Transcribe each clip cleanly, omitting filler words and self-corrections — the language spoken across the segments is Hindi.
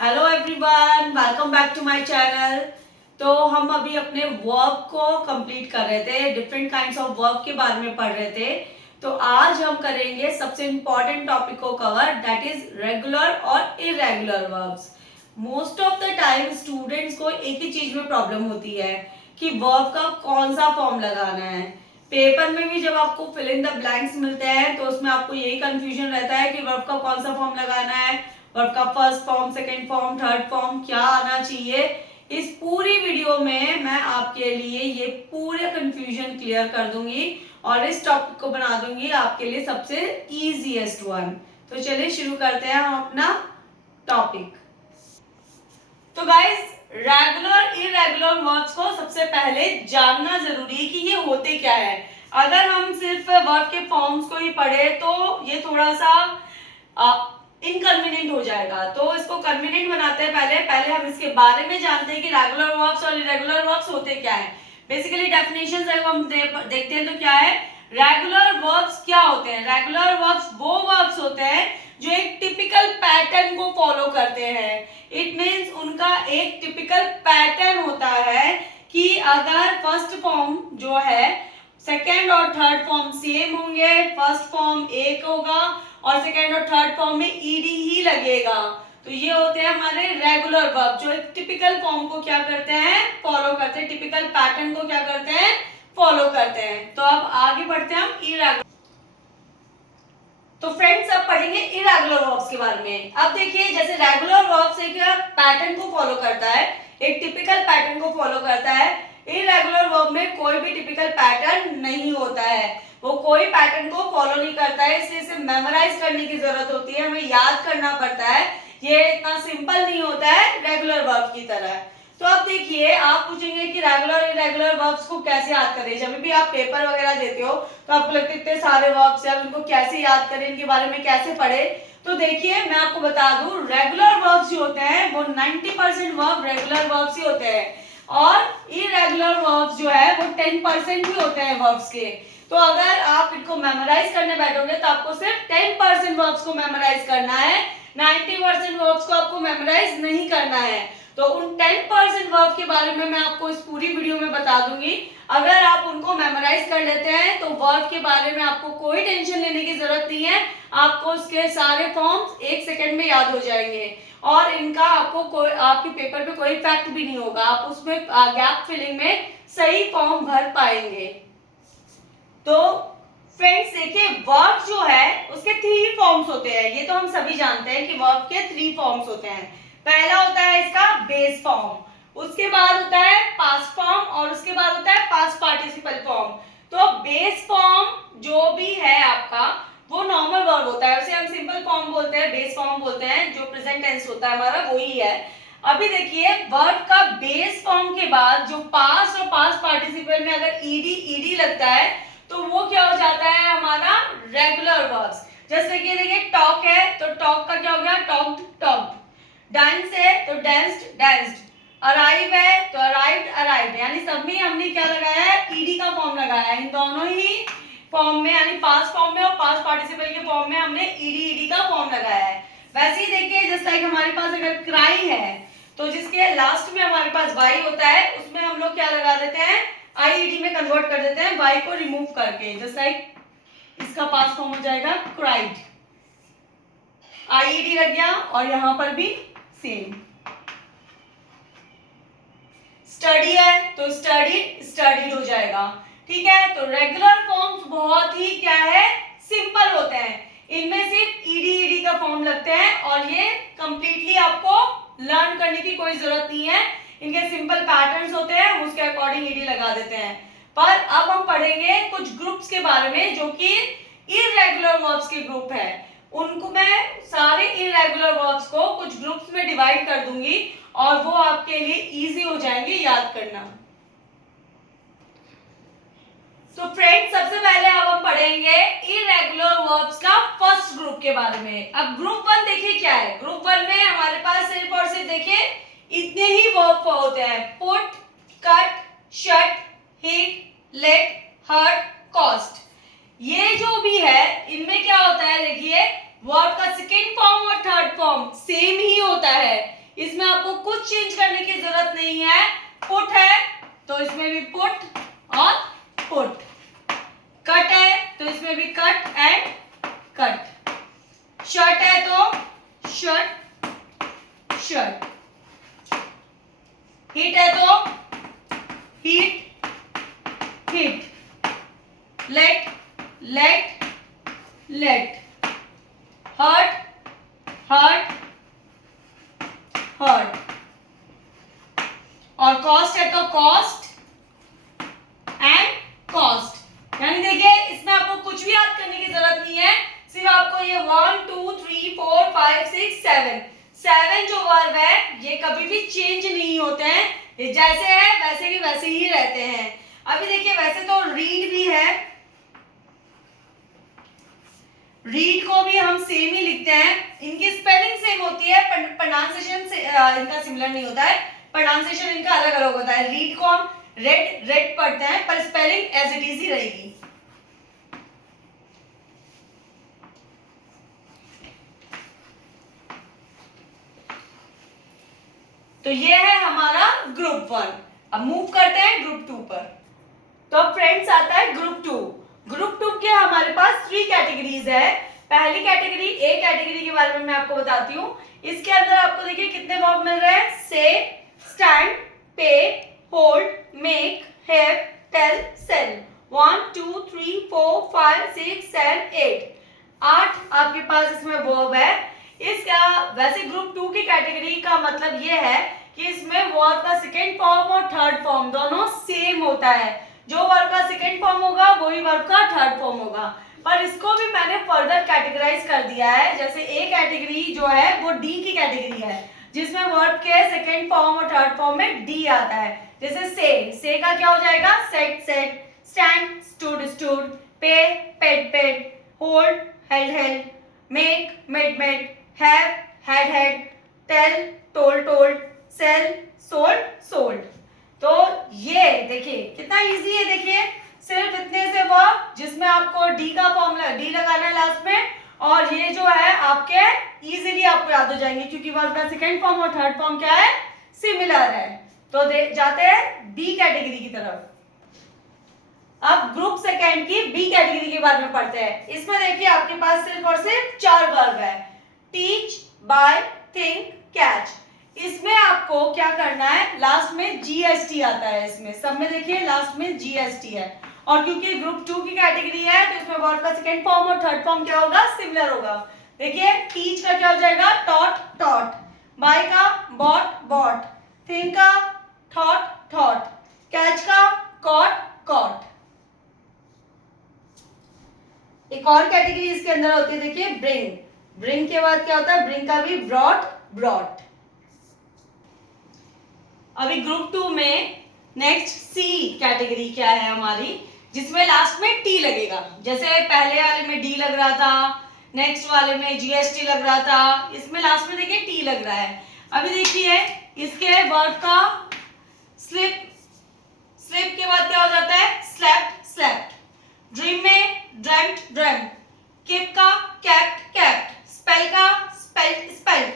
Hello everyone, welcome back to my channel. तो हम अभी अपने वर्क को कंप्लीट कर रहे थे, डिफरेंट काइंड्स ऑफ वर्क के बारे में पढ़ रहे थे। तो आज हम करेंगे सबसे इम्पॉर्टेंट टॉपिक को कवर, दैट इज रेगुलर और irregular verbs. Most of the time students को एक ही चीज में प्रॉब्लम होती है कि वर्ब का कौन सा फॉर्म लगाना है। पेपर में भी जब आपको फिल इन द ब्लैंक्स मिलते हैं तो उसमें आपको यही कंफ्यूजन रहता है कि वर्ब का कौन सा फॉर्म लगाना है, वर्ब का first form, second form, third form क्या आना चाहिए। इस पूरी वीडियो में मैं आपके लिए ये पूरे कंफ्यूजन क्लियर कर दूंगी और इस टॉपिक को बना दूंगी आपके लिए सबसे इजीएस्ट वन। तो चलिए शुरू करते हैं हम अपना टॉपिक। तो गाइस, रेगुलर इरेगुलर वर्ब्स को सबसे पहले जानना जरूरी है कि ये होते क्या है। अगर हम सिर्फ वर्ब के फॉर्म्स को ही पढ़े तो ये थोड़ा सा इनकन्वीनियंट हो जाएगा। तो इसको कन्वीनियंट बनाते हैं, पहले पहले हम इसके बारे में जानते हैं कि रेगुलर वर्ब्स और इरेगुलर वर्ब्स होते क्या है। बेसिकली डेफिनेशन अगर हम देखते हैं तो क्या है, रेगुलर वर्ब्स क्या होते हैं। रेगुलर वर्ब्स वो वर्ब्स होते हैं जो एक टिपिकल पैटर्न को फॉलो करते हैं। इट मीन्स उनका एक टिपिकल पैटर्न होता है कि अगर फर्स्ट फॉर्म जो है सेकेंड और थर्ड फॉर्म सेम होंगे, फर्स्ट फॉर्म एक होगा और सेकेंड और थर्ड फॉर्म में ईडी ही लगेगा। तो ये होते हैं हमारे रेगुलर वर्ब जो एक टिपिकल फॉर्म को क्या करते हैं, फॉलो करते हैं, टिपिकल पैटर्न को क्या करते हैं, फॉलो करते हैं। तो अब आगे बढ़ते हैं हम इरेगुलर। तो फ्रेंड्स अब पढ़ेंगे इरेगुलर वर्ब्स के बारे में। अब देखिए, जैसे रेगुलर वर्ब्स एक पैटर्न को फॉलो करता है, एक टिपिकल पैटर्न को फॉलो करता है। इरेगुलर वर्ब में कोई भी टिपिकल पैटर्न नहीं होता है, वो कोई पैटर्न को फॉलो नहीं करता है, इसलिए इसे मेमोराइज करने की जरूरत होती है, हमें याद करना पड़ता है। ये इतना सिंपल नहीं होता है रेगुलर वर्ब की तरह। तो अब देखिए, आप पूछेंगे कि रेगुलर इरेगुलर वर्ब्स को कैसे याद करें। जब भी आप पेपर वगैरह देते हो तो आपको लगता है इतने सारे वर्ब्स हैं, उनको कैसे याद करें, इनके बारे में कैसे पढ़े। तो देखिए, मैं आपको बता दूं, रेगुलर वर्ब्स जो होते हैं वो 90% वर्ब रेगुलर वर्ब्स ही होते हैं और इरेगुलर वर्ब्स जो है वो 10% ही होते हैं वर्ब्स के। तो अगर आप इनको मेमोराइज करने बैठोगे तो आपको सिर्फ 10% वर्ब्स को मेमोराइज करना है, 90% वर्ब्स को आपको मेमोराइज नहीं करना है। तो उन 10% वर्ब के बारे में मैं आपको इस पूरी वीडियो में बता दूंगी। अगर आप उनको मेमोराइज कर लेते हैं तो वर्ब के बारे में आपको कोई टेंशन लेने की जरूरत नहीं है, आपको उसके सारे फॉर्म्स एक सेकंड में याद हो जाएंगे और इनका आपको कोई आपके पेपर पे कोई इफेक्ट भी नहीं होगा, आप उसमें गैप फिलिंग में सही फॉर्म भर पाएंगे। तो फ्रेंड्स देखिए, वर्ब जो है उसके 3 फॉर्म्स होते हैं। ये तो हम सभी जानते हैं कि वर्ब के 3 फॉर्म्स होते हैं। पहला होता है इसका बेस फॉर्म, उसके बाद होता है पास्ट फॉर्म और उसके बाद होता है पास्ट पार्टिसिपल फॉर्म। तो बेस फॉर्म जो भी है आपका वो नॉर्मल वर्ब होता है, उसे हम सिंपल फॉर्म बोलते हैं, बेस फॉर्म बोलते हैं। जो प्रेजेंट टेंस होता है हमारा वही है। अभी देखिए, वर्ब का बेस फॉर्म के बाद जो पास्ट और पास्ट पार्टिसिपल में अगर ईडी लगता है तो वो क्या हो जाता है हमारा रेगुलर वर्ब्स। जैसे कि देखिए, टॉक है तो टॉक का क्या हो गया, टॉक्ड टॉक्ड। डांस है तो डांस्ड डांस्ड। अराइव है तो अराइव्ड अराइव्ड। यानी सब में हमने क्या लगाया है, ईडी का फॉर्म लगाया है। इन दोनों ही फॉर्म में, यानी पास्ट फॉर्म में और पास्ट पार्टिसिपल के फॉर्म में हमने ईडी का फॉर्म लगाया है। वैसे ही देखिए, जैसे लाइक हमारे पास अगर क्राई है तो जिसके लास्ट में हमारे पास वाई होता है उसमें हम लोग क्या लगा देते हैं, आईईडी में कन्वर्ट कर देते हैं वाई को रिमूव करके। जस्ट लाइक इसका पास्ट फॉर्म हो जाएगा क्राइड, आईईडी लग गया और यहां पर भी सेम। स्टडी है तो स्टडीड स्टडीड हो जाएगा। ठीक है, तो रेगुलर फॉर्म्स बहुत ही क्या है, सिंपल होते हैं। इनमें सिर्फ ईडी का फॉर्म लगते हैं और ये कंप्लीटली आपको लर्न करने की कोई जरूरत नहीं है। इनके सिंपल पैटर्न्स होते हैं, उसके अकॉर्डिंग ईडी लगा देते हैं। पर अब हम पढ़ेंगे कुछ ग्रुप्स के बारे में जो कि इरेगुलर वर्ब्स के ग्रुप है। उनको मैं सारे इरेगुलर वर्ब्स को कुछ ग्रुप्स में डिवाइड कर दूंगी और वो आपके लिए इजी हो जाएंगे याद करना। तो फ्रेंड्स, सबसे पहले अब हम पढ़ेंगे इरेगुलर वर्ब्स का फर्स्ट ग्रुप के बारे में। अब ग्रुप 1 देखिए क्या है। ग्रुप 1 में हमारे पास सिर्फ और सिर्फ देखिए इतने ही वर्ब होते हैं, put, cut, shut, hit, let, hurt, cost. ये जो भी है इनमें क्या होता है, देखिए वर्ब का सेकेंड फॉर्म और थर्ड फॉर्म सेम ही होता है। इसमें आपको कुछ चेंज करने की जरूरत नहीं है। पुट है तो इसमें भी पुट और पुट, कट है तो इसमें भी कट एंड कट, शर्ट है तो शर्ट शर्ट, हीट है तो hit hit, let let let, hurt hurt hurt, और कॉस्ट है तो कॉस्ट एंड कॉस्ट। यानी देखिए इसमें आपको कुछ भी याद करने की जरूरत नहीं है, सिर्फ आपको ये 1 2 3 4 5 6 7 जो वर्ब है ये कभी भी चेंज नहीं होते हैं, ये जैसे है वैसे के वैसे ही रहते हैं। अभी देखिए वैसे तो रीड भी है, रीड को भी हम सेम ही लिखते हैं, इनकी स्पेलिंग सेम होती है, प्रोनाउंसिएशन से इनका सिमिलर नहीं होता है, प्रोनाउंसिएशन इनका अलग अलग होता है। रीड को हम रेड रेड पढ़ते हैं पर स्पेलिंग एज इट इज ही रहेगी। तो ये है हमारा ग्रुप 1। अब मूव करते हैं ग्रुप 2 पर। तो फ्रेंड्स आता है ग्रुप 2। ग्रुप 2 के हमारे पास 3 कैटेगरीज है। पहली कैटेगरी ए कैटेगरी के बारे में मैं आपको बताती हूँ। इसके अंदर आपको देखिए कितने वर्ब मिल रहे हैं, say, stand, pay, hold, make, have, tell, sell. 1 2 3 4 5 6 7 8 8 आपके पास इसमें वर्ब है। इसका वैसे ग्रुप 2 की कैटेगरी का मतलब ये है कि इसमें वर्ब का सेकेंड फॉर्म और थर्ड फॉर्म दोनों सेम होता है। जो वर्ब का सेकेंड फॉर्म होगा वही वर्ब का थर्ड फॉर्म होगा, पर इसको भी मैंने फर्दर कैटेगराइज कर दिया है। जैसे ए कैटेगरी जो है वो डी की कैटेगरी है, जिसमें वर्ब के सेकेंड फॉर्म और थर्ड फॉर्म में डी आता है। जैसे से का क्या हो जाएगा, set set, stand stood stood, pay paid paid, hold held held, make made made, have had had, tell told told, sell sold sold. तो ये देखिए कितना इजी है, देखिए सिर्फ इतने से वर्ब जिसमें आपको डी का फॉर्मूला डी लगाना है लास्ट में, और ये जो है आपके इजीली आपको याद हो जाएंगे क्योंकि वर्ब का सेकंड फॉर्म और थर्ड फॉर्म क्या है, सिमिलर है। तो जाते हैं बी कैटेगरी की तरफ। अब ग्रुप सेकंड की बी कैटेगरी के बारे में पढ़ते हैं। इसमें देखिए आपके पास सिर्फ और सिर्फ 4 वर्ब है, टीच, बाय, थिंक, कैच। इसमें आपको क्या करना है, लास्ट में जीएसटी आता है। इसमें सब में देखिए लास्ट में जीएसटी है, और क्योंकि ग्रुप 2 की कैटेगरी है तो इसमें वर्ब का सेकंड फॉर्म और थर्ड फॉर्म क्या होगा, सिमिलर होगा। देखिए टीच का क्या हो जाएगा, टॉट टॉट, बाय का बॉट बॉट, थिंक का थॉट थॉट, कैच का कॉट कॉट। एक और कैटेगरी इसके अंदर होती है, देखिए ब्रिंग। ब्रिंग के बाद क्या होता है, ब्रिंग का भी ब्रॉट ब्रॉट। अभी ग्रुप 2 में नेक्स्ट सी कैटेगरी क्या है हमारी, जिसमें लास्ट में टी लगेगा। जैसे पहले वाले में डी लग रहा था, नेक्स्ट वाले में जीएसटी लग रहा था, इसमें लास्ट में देखिए टी लग रहा है। अभी देखिए इसके वर्ब का स्लिप, स्लिप के बाद क्या हो जाता है, स्लेप्ट स्लेप्ट, ड्रीम में ड्रेम्ड ड्रेम्ड, कीप का कैप्ट कैप्ट, स्पेल का स्पेल्ड स्पेल्ड,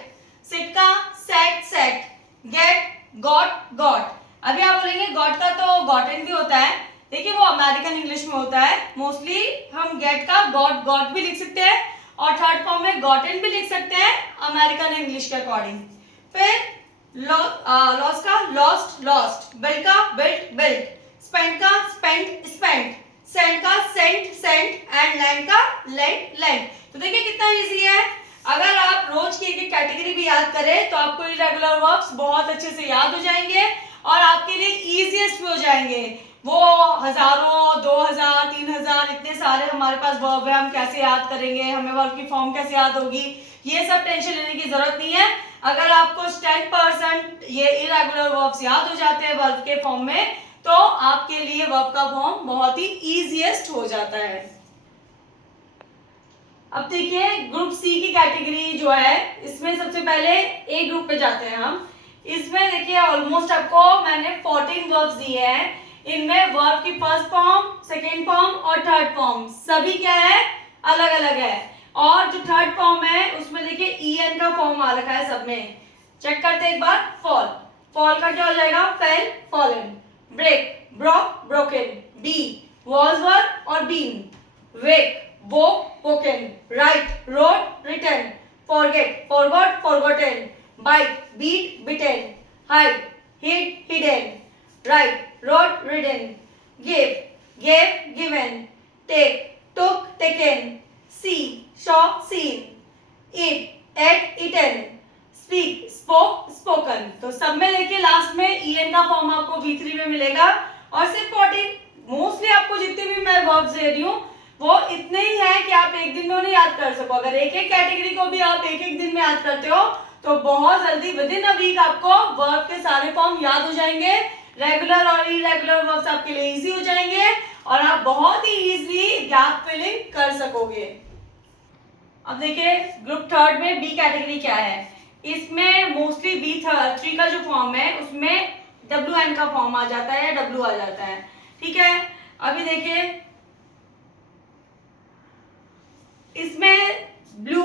सिट का set set, get got got. अभी आप बोलेंगे गॉट का तो गॉटन भी होता है, देखिए वो अमेरिकन इंग्लिश में होता है। मोस्टली हम गेट का गॉट गॉट भी लिख सकते हैं, और थर्ड फॉर्म में गॉटन भी लिख सकते हैं अमेरिकन इंग्लिश के अकॉर्डिंग। फिर लॉस का लॉस्ट लॉस्ट, बिल्ड का बिल्ट बिल्ट, स्पेंड का स्पेंड स्पेंड, सेंड का सेंट सेंट, एंड लैंड का लैंड लैंड। तो देखिए कितना इजी है। अगर आप रोज की एक कैटेगरी भी याद करें तो आपको इरेगुलर वर्ब्स बहुत अच्छे से याद हो जाएंगे और आपके लिए इजीएस्ट भी हो जाएंगे। वो हजारों 2000 3000 इतने सारे हमारे पास वर्ब है, हम कैसे याद करेंगे, हमें वर्ब की फॉर्म कैसे याद होगी, ये सब टेंशन लेने की जरूरत नहीं है। अगर आपको 10% ये इरेगुलर वर्ब्स याद हो जाते हैं वर्ब के फॉर्म में, तो आपके लिए वर्ब का फॉर्म बहुत ही इजीएस्ट हो जाता है। अब देखिए ग्रुप सी की कैटेगरी जो है, इसमें सबसे पहले ए ग्रुप पे जाते हैं हम। इसमें देखिए ऑलमोस्ट आपको मैंने 14 वर्ब्स दिए हैं। इनमें वर्ब की फर्स्ट फॉर्म, सेकेंड फॉर्म और थर्ड फॉर्म सभी क्या है, अलग अलग है। और जो थर्ड फॉर्म है उसमें देखिए ई एन का फॉर्म आ रखा है सब में। चेक करते हैं एक बार। फॉल, फॉल का क्या हो जाएगा? Fell, fallen. Break, broke, broken. Be, was, were और been. Wake, woke, woken. Write, wrote, written. Forget, forgot, forgotten. Bite, beat, bitten. Hide, hid, hidden. Write, wrote, written. Give, gave, given. Take, took, taken. See, saw, seen. Eat, ate, eaten. Speak, spoke, spoken. तो सब में देखिए लास्ट में en का फॉर्म आपको V3 में मिलेगा। और सिर्फ 14 मोस्टली आपको जितने भी मैं वर्ब्स दे रही हूँ वो इतने ही है कि आप एक दिन में उन्हें याद कर सको। अगर एक एक कैटेगरी को भी आप एक एक दिन में याद करते हो तो बहुत जल्दी विद इन अ वीक आपको वर्ब के सारे फॉर्म याद हो जाएंगे। रेगुलर और इरेगुलर वर्ब्स आपके लिए इजी हो जाएंगे और आप बहुत ही इजीली गैप फिलिंग कर सकोगे। अब देखिए ग्रुप थर्ड में बी कैटेगरी क्या है। इसमें मोस्टली B3 का जो फॉर्म है उसमें WN का फॉर्म आ जाता है या W आ जाता है। ठीक है, अभी देखिए इसमें ब्लो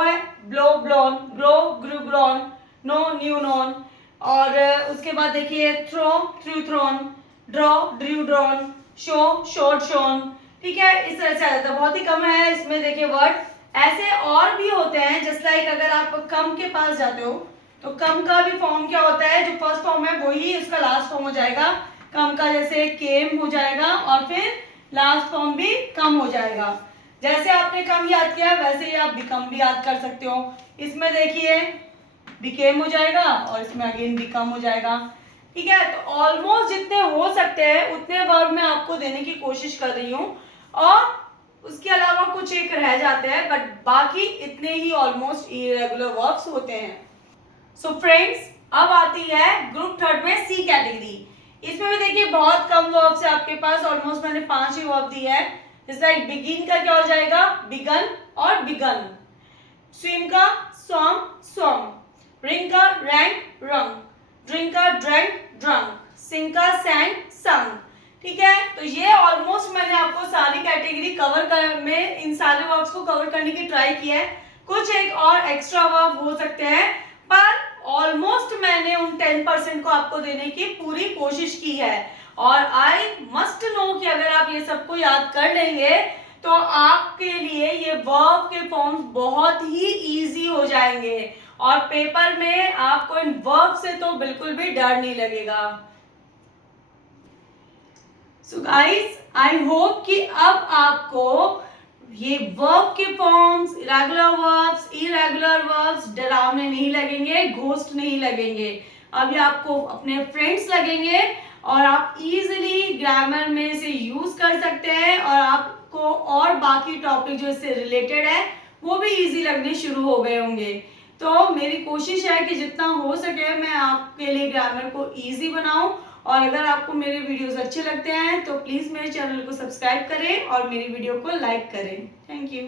है, blow, blown, grow, grew, grown, know, knew, known. और उसके बाद देखिए throw, threw, thrown, draw, drew, drawn, show, showed, shown. ठीक है, इस तरह से आ जाता है। बहुत ही कम है इसमें देखिए वर्ड। ऐसे और भी होते हैं जस्ट लाइक अगर आप कम के पास जाते हो तो कम का भी फॉर्म क्या होता है? जो फर्स्ट फॉर्म है वही इसका लास्ट फॉर्म हो जाएगा। कम का जैसे केम हो जाएगा और फिर लास्ट फॉर्म भी कम हो जाएगा। जैसे आपने कम याद किया वैसे ही आप बिकम भी याद कर सकते हो। इसमें देखिए बिकेम हो जाएगा और इसमें अगेन बिकम हो जाएगा। ठीक है, तो ऑलमोस्ट जितने हो सकते हैं उतने वर्ब मैं आपको देने की कोशिश कर रही हूँ और उसके अलावा कुछ एक रह जाते हैं बट बाकी इतने ही ऑलमोस्ट इरेगुलर वर्ब्स होते हैं। सो फ्रेंड्स अब आती है ग्रुप थर्ड में सी कैटेगरी। इसमें भी देखिए बहुत कम वर्ब्स है आपके पास, ऑलमोस्ट मैंने 5 ही वर्ब दिए हैं। जैसे लाइक बिगिन का क्या हो जाएगा? बिगन और बिगन। स्विम का स्वम, स्वम। रिंग का रैंक, रंग। ड्रिंक का ड्रैंक, ड्रंक। सिंग का सैंग, संग। ठीक है, तो ये ऑलमोस्ट मैंने आपको सारी कैटेगरी में इन सारे वर्ब्स को कवर करने की ट्राई की है। कुछ एक और एक्स्ट्रा वर्ब हो सकते हैं पर ऑलमोस्ट मैंने उन 10% को आपको देने की पूरी कोशिश की है। और आई मस्ट नो कि अगर आप ये सबको याद कर लेंगे तो आपके लिए ये वर्ब के फॉर्म्स बहुत ही इजी हो जाएंगे और पेपर में आपको इन वर्ब से तो बिल्कुल भी डर नहीं लगेगा। सो गाइस आई होप कि अब आपको ये वर्ब के फॉर्म्स, इरेगुलर वर्ब्स डरावने नहीं लगेंगे, घोस्ट नहीं लगेंगे। अभी आपको अपने फ्रेंड्स लगेंगे और आप इजीली ग्रामर में इसे यूज कर सकते हैं और आपको और बाकी टॉपिक जो इससे रिलेटेड है वो भी इजी लगने शुरू हो गए होंगे। तो मेरी कोशिश है कि जितना हो सके मैं आपके लिए ग्रामर को इजी बनाऊं और अगर आपको मेरे वीडियोस अच्छे लगते हैं तो प्लीज़ मेरे चैनल को सब्सक्राइब करें और मेरी वीडियो को लाइक करें। Thank you.